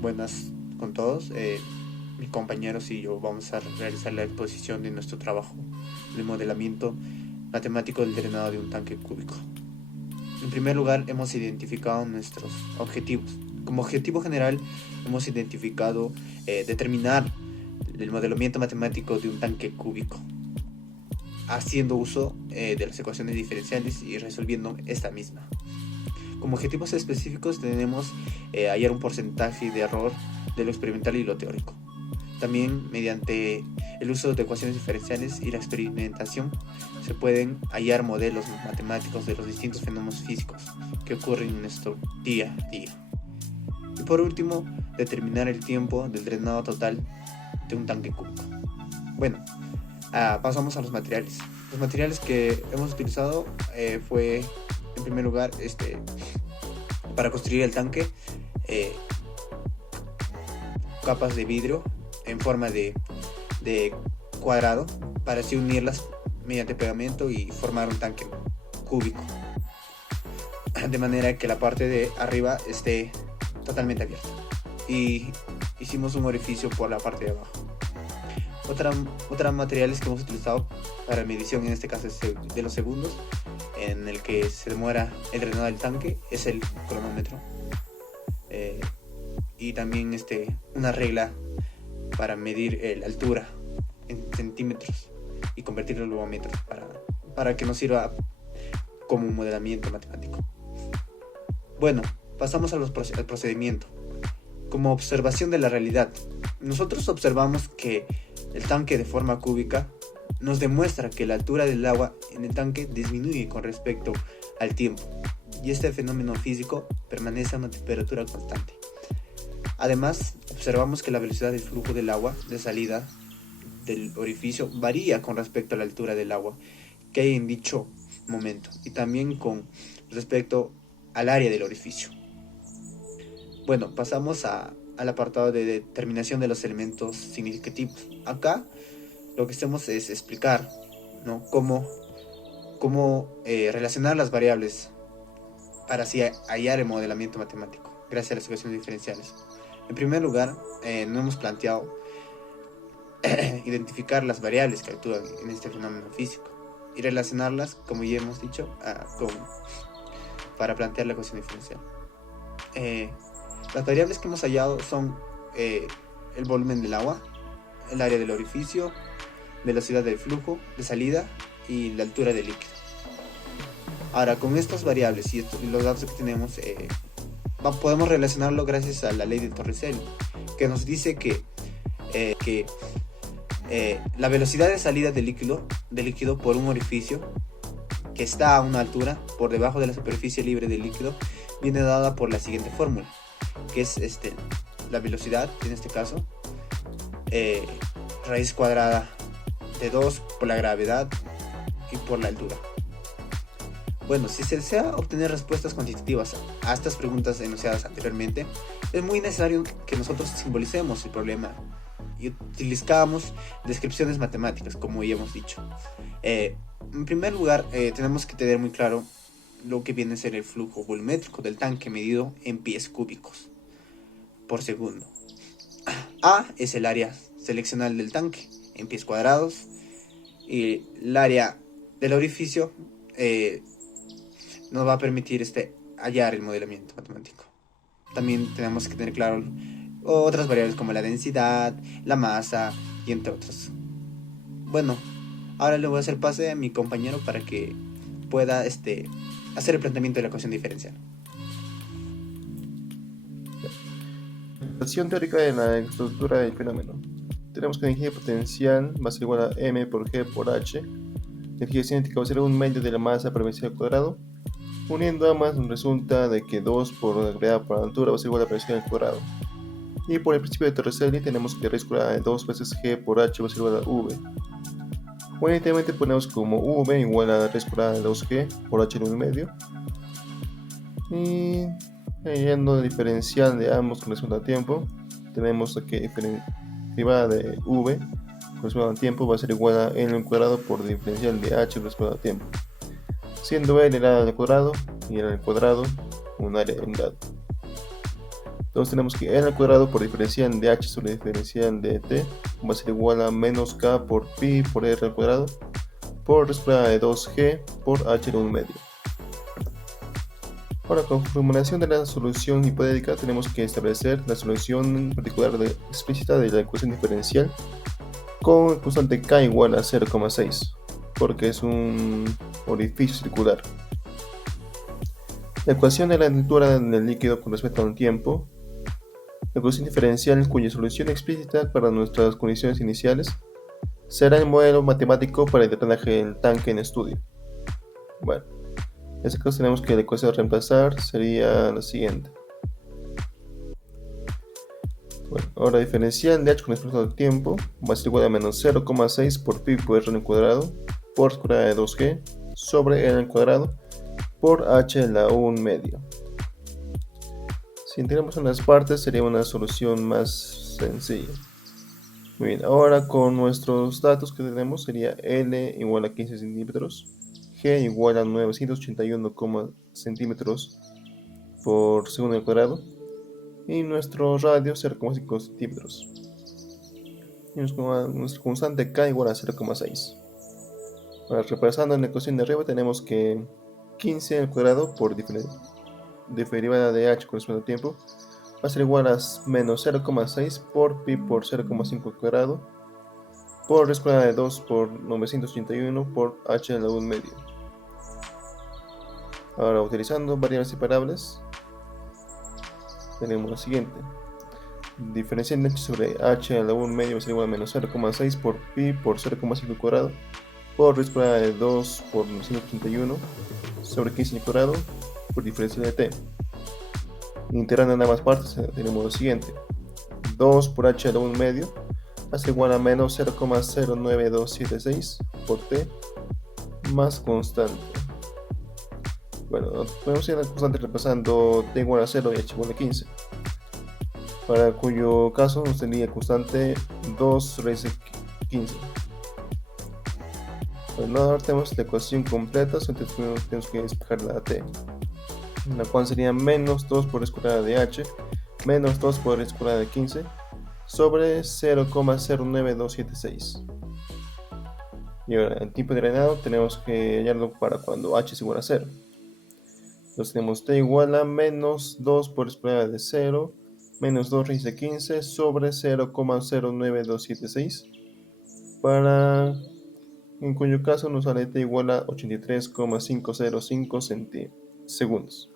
Buenas con todos. Mis compañeros y yo vamos a realizar la exposición de nuestro trabajo de modelamiento matemático del drenado de un tanque cúbico. En primer lugar, hemos identificado nuestros objetivos. Como objetivo general, hemos identificado determinar el modelamiento matemático de un tanque cúbico, haciendo uso de las ecuaciones diferenciales y resolviendo esta misma. Como objetivos específicos tenemos hallar un porcentaje de error de lo experimental y lo teórico. También mediante el uso de ecuaciones diferenciales y la experimentación se pueden hallar modelos matemáticos de los distintos fenómenos físicos que ocurren en nuestro día a día. Y por último, determinar el tiempo del drenado total de un tanque cúbico. Bueno, pasamos a los materiales. Los materiales que hemos utilizado fue, en primer lugar, para construir el tanque, capas de vidrio en forma de cuadrado para así unirlas mediante pegamento y formar un tanque cúbico, de manera que la parte de arriba esté totalmente abierta, y hicimos un orificio por la parte de abajo. Otros materiales que hemos utilizado para medición, en este caso es de los segundos en el que se demora el drenado del tanque, es el cronómetro, y también una regla para medir la altura en centímetros y convertirlo luego a metros para que nos sirva como un modelamiento matemático. Bueno, pasamos al procedimiento. Como observación de la realidad, nosotros observamos que el tanque de forma cúbica nos demuestra que la altura del agua en el tanque disminuye con respecto al tiempo, y este fenómeno físico permanece a una temperatura constante. Además, observamos que la velocidad del flujo del agua de salida del orificio varía con respecto a la altura del agua que hay en dicho momento, y también con respecto al área del orificio. Bueno, pasamos al apartado de determinación de los elementos significativos. Acá lo que hacemos es explicar, ¿no?, cómo relacionar las variables para así hallar el modelamiento matemático gracias a las ecuaciones diferenciales. En primer lugar, nos hemos planteado identificar las variables que actúan en este fenómeno físico y relacionarlas, como ya hemos dicho, para plantear la ecuación diferencial. Las variables que hemos hallado son el volumen del agua, el área del orificio, velocidad del flujo de salida y la altura del líquido. Ahora, con estas variables y los datos que tenemos, podemos relacionarlo gracias a la ley de Torricelli, que nos dice que la velocidad de salida del líquido por un orificio que está a una altura por debajo de la superficie libre del líquido viene dada por la siguiente fórmula, que es la velocidad, en este caso, raíz cuadrada de 2 por la gravedad y por la altura. Bueno, si se desea obtener respuestas cuantitativas a estas preguntas enunciadas anteriormente, es muy necesario que nosotros simbolicemos el problema y utilizamos descripciones matemáticas, como ya hemos dicho. En primer lugar, tenemos que tener muy claro lo que viene a ser el flujo volumétrico del tanque medido en pies cúbicos por segundo. A es el área seleccional del tanque en pies cuadrados, y el área del orificio nos va a permitir hallar el modelamiento matemático. También tenemos que tener claro otras variables como la densidad, la masa y entre otras. Bueno, ahora le voy a hacer pase a mi compañero para que pueda hacer el planteamiento de la ecuación diferencial. Relación teórica de la estructura del fenómeno. Tenemos que la energía potencial va a ser igual a m por g por h. La energía cinética va a ser un medio de la masa por velocidad al cuadrado. Uniendo ambas nos resulta de que 2 por la gravedad por la altura va a ser igual a velocidad al cuadrado. Y por el principio de Torricelli tenemos que raíz cuadrada de 2 veces g por h va a ser igual a v. Bueno, inicialmente ponemos como v igual a raíz cuadrada de 2g por h en 1 medio. Y yendo al diferencial de ambos con respecto al tiempo, tenemos que derivada de v con respecto al tiempo va a ser igual a n al cuadrado por diferencial de h con respecto al tiempo, siendo l el área al cuadrado y l al cuadrado un área de un lado. Entonces tenemos que n al cuadrado por diferencial de h sobre diferencial de t va a ser igual a menos k por pi por r al cuadrado por raíz cuadrada de 2g por h a la 1 medio. Ahora, con formulación de la solución hipotética tenemos que establecer la solución particular explícita de la ecuación diferencial con el constante k igual a 0,6 porque es un orificio circular. La ecuación de la altura del líquido con respecto a un tiempo. La ecuación diferencial cuya solución explícita para nuestras condiciones iniciales será el modelo matemático para el drenaje del tanque en estudio. Bueno, en este caso tenemos que la ecuación a reemplazar sería la siguiente. Bueno, ahora diferencial de h con respecto al tiempo va a ser igual a menos 0,6 por pi por r al cuadrado por raíz cuadrada de 2g sobre r al cuadrado por h a la 1 medio. Si integramos en las partes sería una solución más sencilla. Muy bien, ahora con nuestros datos que tenemos sería L igual a 15 centímetros, G igual a 981 centímetros por segundo al cuadrado y nuestro radio 0,5 centímetros. Y nuestro constante K igual a 0,6. Ahora reemplazando en la ecuación de arriba tenemos que 15 al cuadrado por derivada de h con respecto al tiempo va a ser igual a menos 0,6 por pi por 0,5 al cuadrado por raíz cuadrada de 2 por 981 por h a la 1 medio. Ahora utilizando variables separables tenemos lo siguiente. Diferencial de h sobre h a la 1 medio va a ser igual a menos 0,6 por pi por 0,5 al cuadrado por raíz cuadrada de 2 por 981 sobre 15 al cuadrado por diferencial de t. Integrando en ambas partes tenemos lo siguiente. 2 por h a la 1 medio va a ser igual a menos 0,09276 por t más constante. Bueno, podemos ir a la constante reemplazando t igual a 0 y h igual a 15. Para cuyo caso nos tendría constante 2 raíz de 15. Bueno, ahora tenemos la ecuación completa, entonces tenemos que despejar la t, la cual sería menos 2 por raíz cuadrada de h menos 2 por raíz cuadrada de 15 sobre 0,09276. Y ahora el tipo de drenado tenemos que hallarlo para cuando h es igual a 0. Entonces tenemos t igual a menos 2 por raíz cuadrada de 0 menos 2 raíz de 15 sobre 0,09276 en cuyo caso nos sale t igual a 83,505 segundos.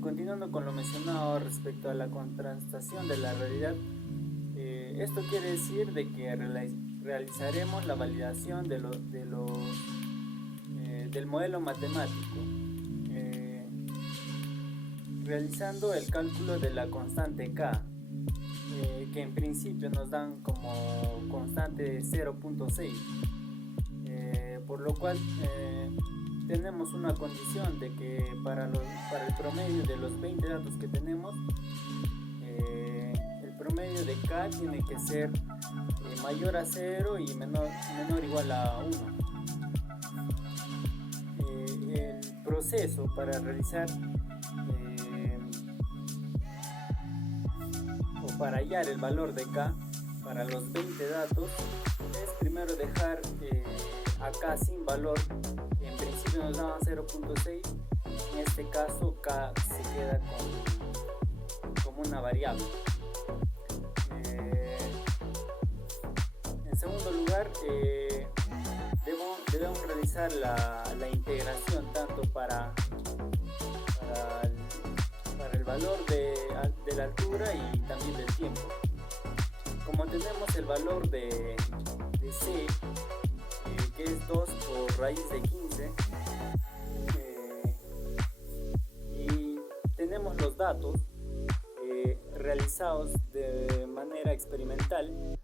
Continuando con lo mencionado respecto a la contrastación de la realidad, esto quiere decir de que realizaremos la validación del modelo matemático, realizando el cálculo de la constante K, que en principio nos dan como constante 0.6, por lo cual tenemos una condición de que para el promedio de los 20 datos que tenemos, el promedio de K tiene que ser mayor a 0 y menor o igual a 1. El proceso para realizar o para hallar el valor de K para los 20 datos es primero dejar a K sin valor. En principio nos daban 0.6, en este caso K se queda como una variable. En segundo lugar, debemos realizar la integración tanto para el valor de la altura y también del tiempo. Como tenemos el valor de C, que es 2 por raíz de 15, y tenemos los datos realizados de manera experimental,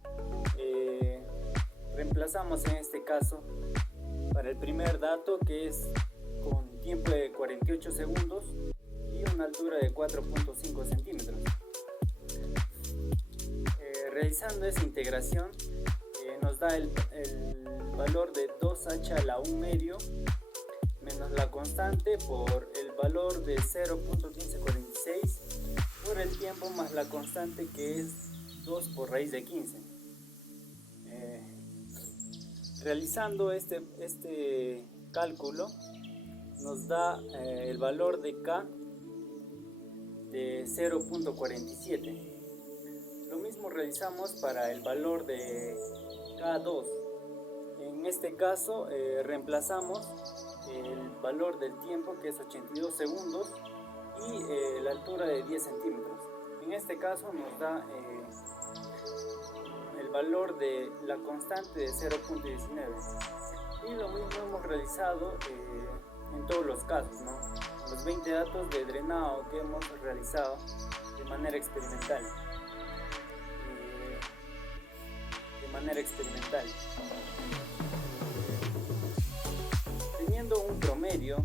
reemplazamos en este caso para el primer dato, que es con tiempo de 48 segundos y una altura de 4.5 centímetros. Realizando esa integración nos da el valor de 2h a la 1 medio menos la constante por el valor de 0.1546 por el tiempo más la constante que es 2 por raíz de 15. Realizando este cálculo nos da el valor de K de 0.47. Lo mismo realizamos para el valor de K2. En este caso reemplazamos el valor del tiempo, que es 82 segundos, y la altura de 10 centímetros. En este caso nos da el valor de la constante de 0.19. Y lo mismo hemos realizado en todos los casos, ¿no? Los 20 datos de drenado que hemos realizado de manera experimental. Teniendo un promedio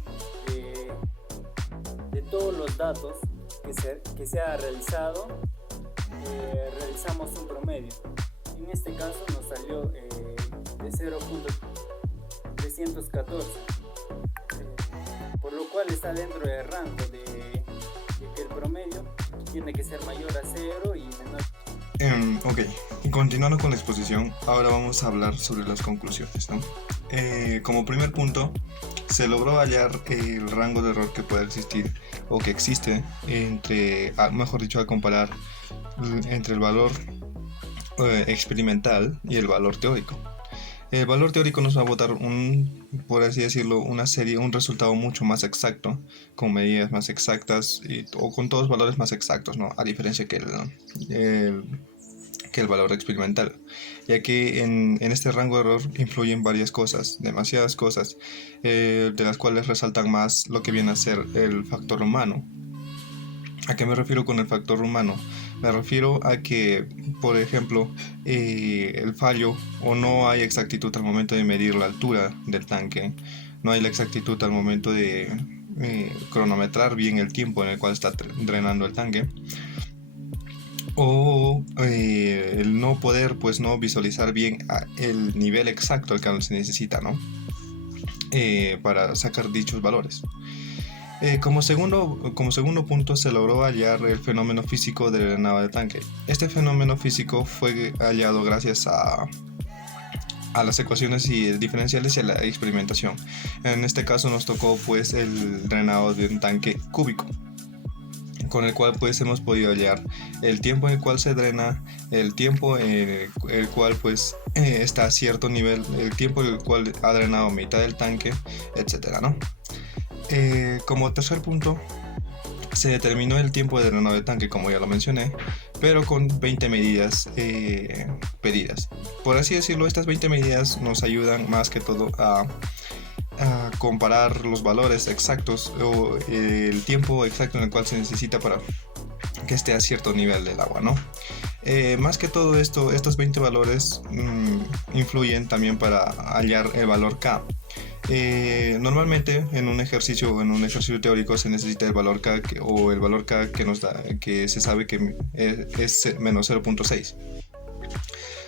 de todos los datos que se ha realizado, realizamos un promedio. En este caso nos salió de 0.314, por lo cual está dentro del rango de que el promedio tiene que ser mayor a 0 y menor. Ok, y continuando con la exposición, ahora vamos a hablar sobre las conclusiones, ¿no? Como primer punto, se logró hallar el rango de error que puede existir o que existe mejor dicho, al comparar entre el valor experimental y el valor teórico. El valor teórico nos va a botar por así decirlo, un resultado mucho más exacto, con medidas más exactas o con todos valores más exactos, ¿no? A diferencia que el valor experimental, ya que en este rango de error influyen varias cosas, demasiadas cosas, de las cuales resaltan más lo que viene a ser el factor humano. ¿A qué me refiero con el factor humano? Me refiero a que, por ejemplo, el fallo o no hay exactitud al momento de medir la altura del tanque, no hay la exactitud al momento de cronometrar bien el tiempo en el cual está drenando el tanque, o el no poder no visualizar bien el nivel exacto al que se necesita, ¿no? Para sacar dichos valores. Como segundo punto, se logró hallar el fenómeno físico del drenado de tanque. Este fenómeno físico fue hallado gracias a las ecuaciones diferenciales y a la experimentación. En este caso nos tocó el drenado de un tanque cúbico, con el cual hemos podido hallar el tiempo en el cual se drena, el tiempo en el cual está a cierto nivel, el tiempo en el cual ha drenado mitad del tanque, etcétera, ¿no? Como tercer punto, se determinó el tiempo de drenado de tanque, como ya lo mencioné, pero con 20 medidas pedidas. Por así decirlo, estas 20 medidas nos ayudan más que todo a comparar los valores exactos o el tiempo exacto en el cual se necesita para que esté a cierto nivel del agua, ¿no? Más que todo esto, estos 20 valores influyen también para hallar el valor K. Normalmente en un ejercicio teórico se necesita el valor K que nos da, que se sabe que es menos 0.6.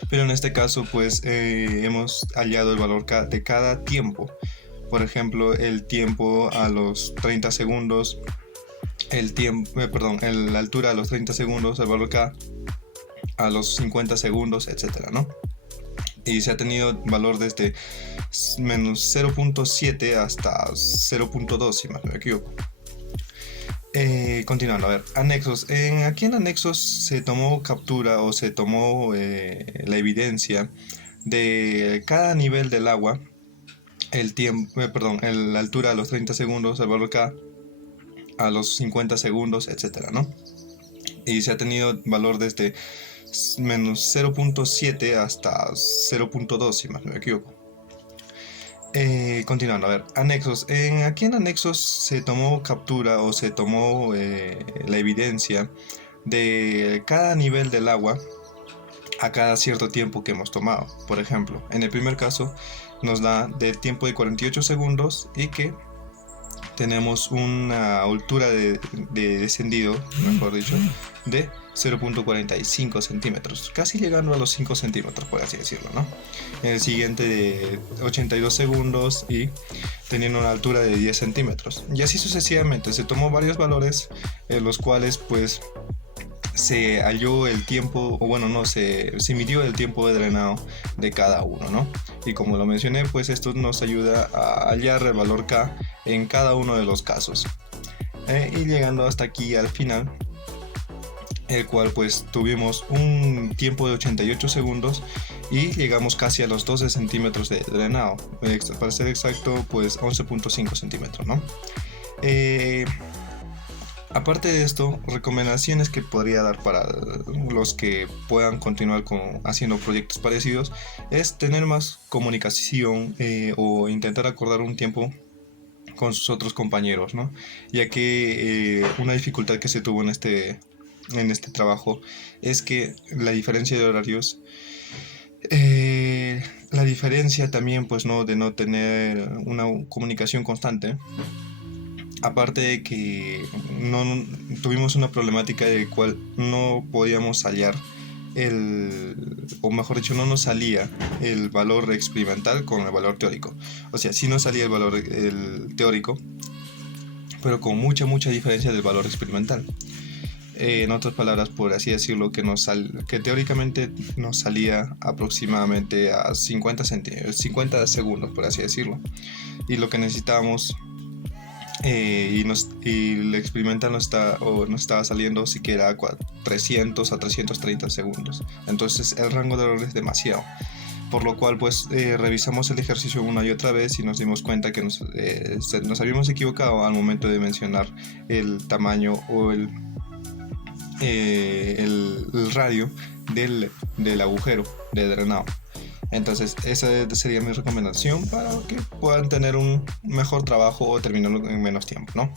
Pero en este caso hemos hallado el valor K de cada tiempo. Por ejemplo, el tiempo a los 30 segundos, la altura a los 30 segundos, el valor K a los 50 segundos, etcétera, ¿no? Y se ha tenido valor desde menos 0.7 hasta 0.2, si no me equivoco. Continuando, a ver, anexos. Aquí en anexos se tomó captura o se tomó la evidencia de cada nivel del agua, la altura a los 30 segundos, el valor K a los 50 segundos, etcétera, ¿no? Y se ha tenido valor desde menos 0.7 hasta 0.2, si no me equivoco. Continuando, a ver, anexos. Aquí en anexos se tomó captura o se tomó la evidencia de cada nivel del agua a cada cierto tiempo que hemos tomado. Por ejemplo, en el primer caso nos da del tiempo de 48 segundos y que tenemos una altura de descendido, mejor dicho, de 0.45 centímetros, casi llegando a los 5 centímetros, por así decirlo, ¿no? En el siguiente de 82 segundos y teniendo una altura de 10 centímetros. Y así sucesivamente, se tomó varios valores, los cuales pues se halló el tiempo, o bueno, no, se midió el tiempo de drenado de cada uno, ¿no? Y como lo mencioné, pues esto nos ayuda a hallar el valor K en cada uno de los casos. Y llegando hasta aquí al final, el cual pues tuvimos un tiempo de 88 segundos y llegamos casi a los 12 centímetros de drenado. Para ser exacto, pues 11.5 centímetros, ¿no? Aparte de esto, recomendaciones que podría dar para los que puedan continuar haciendo proyectos parecidos es tener más comunicación o intentar acordar un tiempo con sus otros compañeros, ¿no? Ya que una dificultad que se tuvo en este trabajo es que la diferencia de horarios, la diferencia también pues no de no tener una comunicación constante. Aparte de que no tuvimos una problemática de cual no podíamos hallar o mejor dicho, no nos salía el valor experimental con el valor teórico. O sea, sí nos salía el teórico, pero con mucha diferencia del valor experimental. En otras palabras, por así decirlo, que teóricamente nos salía aproximadamente a 50 segundos, por así decirlo. Y lo que necesitábamos y el experimental nos estaba saliendo siquiera a 300 a 330 segundos. Entonces el rango de error es demasiado. Por lo cual pues revisamos el ejercicio una y otra vez y nos dimos cuenta que nos habíamos equivocado al momento de mencionar el tamaño o el radio del agujero de drenado. Entonces esa sería mi recomendación para que puedan tener un mejor trabajo o terminarlo en menos tiempo, ¿no?